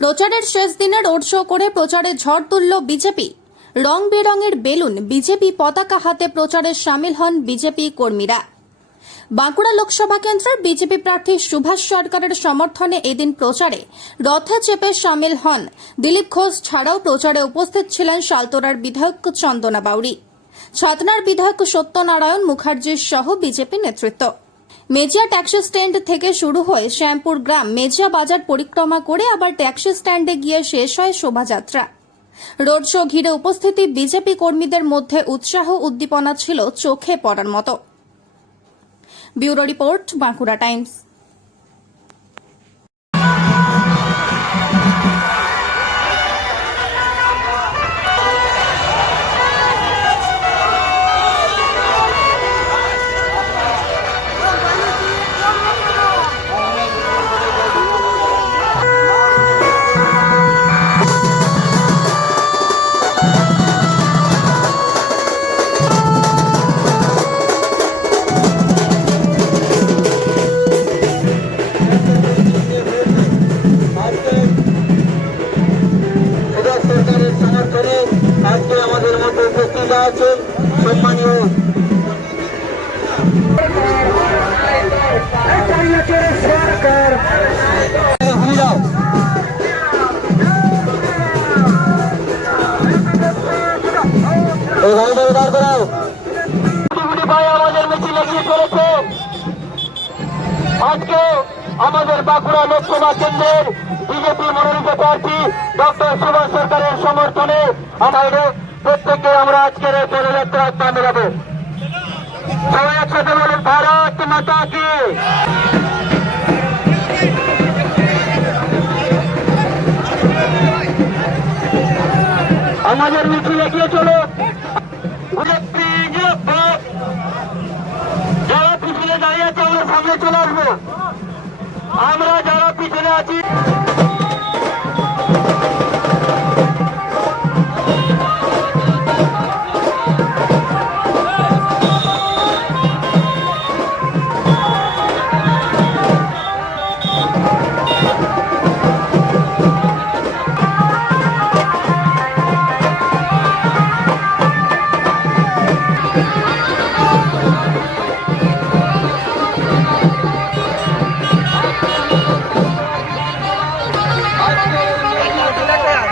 প্রচারের শেষ দিনে রোড শো করে প্রচারে ঝড় তুলল বিজেপি। রং বেরঙের বেলুন বিজেপি পতাকা হাতে প্রচারে সামিল হন বিজেপি কর্মীরা। বাঁকুড়া লোকসভা কেন্দ্রের বিজেপি প্রার্থী সুভাষ সরকারের সমর্থনে এদিন প্রচারে রথে চেপে সামিল হন। দিলীপ ঘোষ ছাড়াও প্রচারে উপস্থিত ছিলেন সালতোরার বিধায়ক চন্দনা বাউরি। ছাতনার বিধায়ক সত্যনারায়ণ মুখার্জির সহ বিজেপি নেতৃত্ব। মেজিয়া ট্যাক্সি স্ট্যান্ড থেকে শুরু হয়ে শ্যামপুর গ্রাম মেজিয়া বাজার পরিক্রমা করে আবার ট্যাক্সি স্ট্যান্ডে গিয়ে শেষ হয় শোভাযাত্রা। রোড শো ঘিরে উপস্থিতি বিজেপি কর্মীদের মধ্যে উৎসাহ উদ্দীপনা ছিল চোখে পড়ার মতো। Bureau report Bankura times. আমাদের মিছিল এগিয়ে চলেছে আজকে আমাদের বাঁকুড়া লোকসভা কেন্দ্রের বিজেপি মনোনীত প্রার্থী ডক্টর সুভাষ সরকারের সমর্থনে আমাদের আমরা আজকের এই পদযাত্রা পা মেলাবো সবাই একসাথে বলেন, ভারত মাতা কি? আমাদের মিছিল এগিয়ে চলো। যারা পিছনে দাঁড়িয়ে আছে, আমরা সামনে চলে আসব। আমরা যারা পিছনে আছি সুভাষ